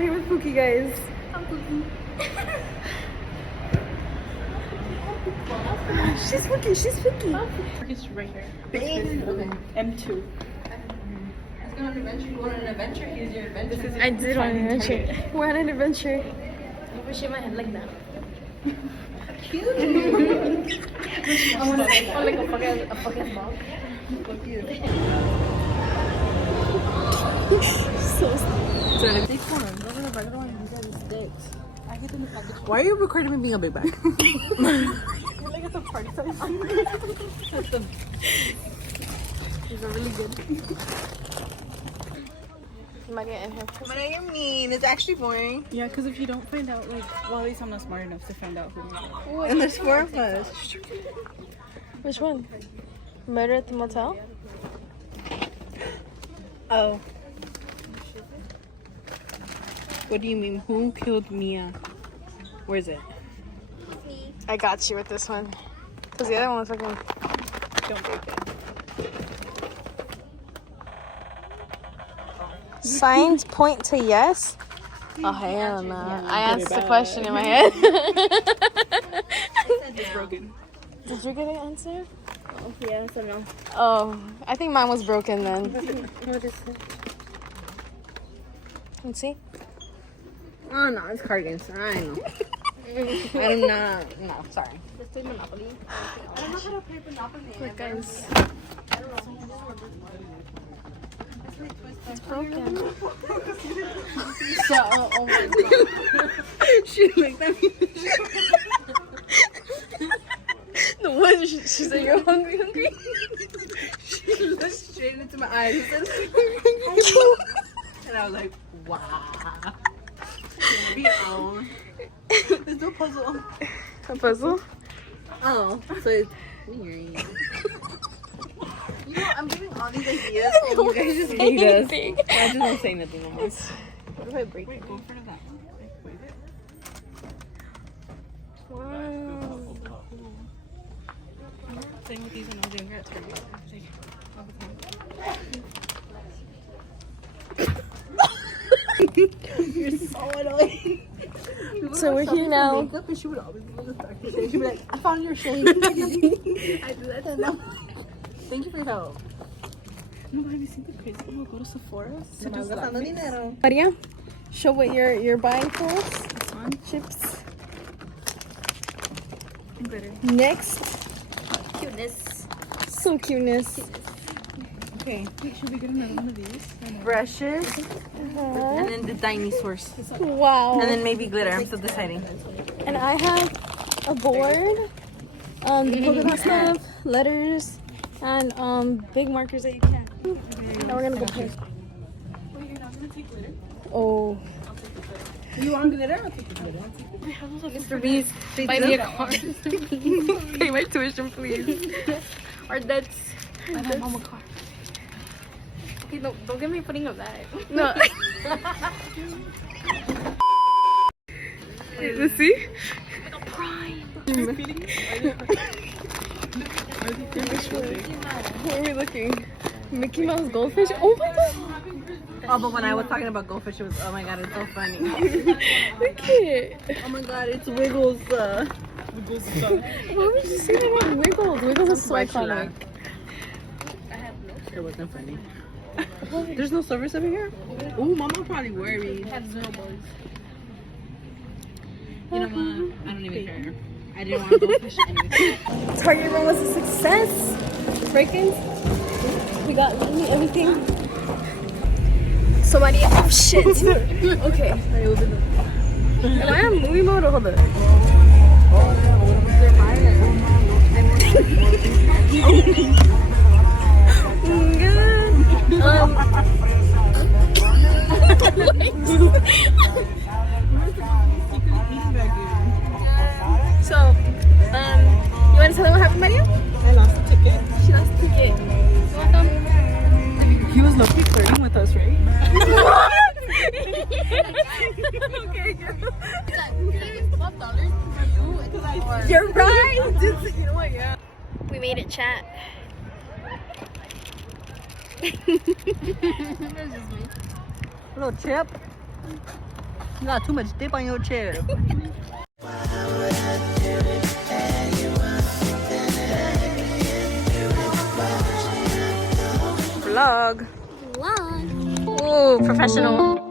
out here with Pookie, guys. I'm Pookie. She's Pookie. She's Pookie. It's right here. Big. Okay. M2. Let's go on an adventure. You want an adventure? Here's your adventure. I did want an adventure. We're on an adventure. I'm gonna shave my head like that. Cute. Or like a fucking ball. So cute. So Why are you recording me being a big bag? like at the party size. These are really good. Maria and her. What do you mean? It's actually boring. Yeah, because if you don't find out, like, well, at least I'm not smart enough to find out who we are. And there's 4 of us. Which one? Murder at the motel? Oh. What do you mean? Who killed Mia? Where is it? I got you with this one. Because the other one was fucking. Don't break it. Signs point to yes? Oh, hell no. I answered the question in my head. It's broken. Did you get an answer? Oh, yeah, so no. Oh, I think mine was broken then. What is it? Let's see. Oh, no, it's card games. I know. I'm not. No, sorry. Let's play Monopoly. I don't know how to play Monopoly. Look, guys. I don't know. It's broken. So, oh my god. She looked at me. No, what? She said you're hungry? She looked straight into my eyes and said, and I was like, wow. Be on. There's no puzzle. A puzzle? Oh, so it's weird. You know, I'm giving all these ideas and you guys just hate us. I just don't say nothing no more. What if I break it? Go in front of that one. Wow. Playing with these when I was younger at Target. You're so annoying. So we're here now. Makeup and she would always be in the dark shade. She'd be like, I found your shade. I do that to them. Thank you for your help. No, but have you seen the crazy people go to Sephora? Se me va gastando dinero. Maria, show what you're buying for us. This one. Chips. And glitter. Next. Cuteness. So cuteness. Okay. Wait, should we get another one of these? Brushes. Uh-huh. And then the dinosaurs. Wow. And then maybe glitter. I'm still deciding. And I have a board, the polka dot stuff, letters, and big markers that you can. Now we're gonna go play. Wait, you're not gonna take glitter? Oh. You want glitter? I'll take the glitter. Mr. Beast, buy me a car. Pay my tuition, please. Or that's. I got mom a car. Okay, don't get me putting a bag. No. Let's see. Where are we looking? Mickey Mouse goldfish? Oh my god! Oh, but when I was talking about goldfish, it was, oh my god, it's so funny. Look at it. Oh my god, it's Wiggles. Why would you say that about Wiggles? Wiggles is so iconic. It wasn't funny. There's no service over here? Ooh, mama probably worried. Have snowballs. You know what? I don't even care. I didn't want to go fish anyway. Target run was a success. Break-ins. We got literally everything. Somebody. Oh shit. Okay. Am I on movie mode or hold up? So, you want to tell them what happened, Maria? I lost the ticket. She lost the ticket. He was lucky flirting with us, right? Okay, girl. $12 You're right. You know what? Yeah. We made it, chat. Little chip. You got too much dip on your chip. Vlog. Vlog. Ooh, professional.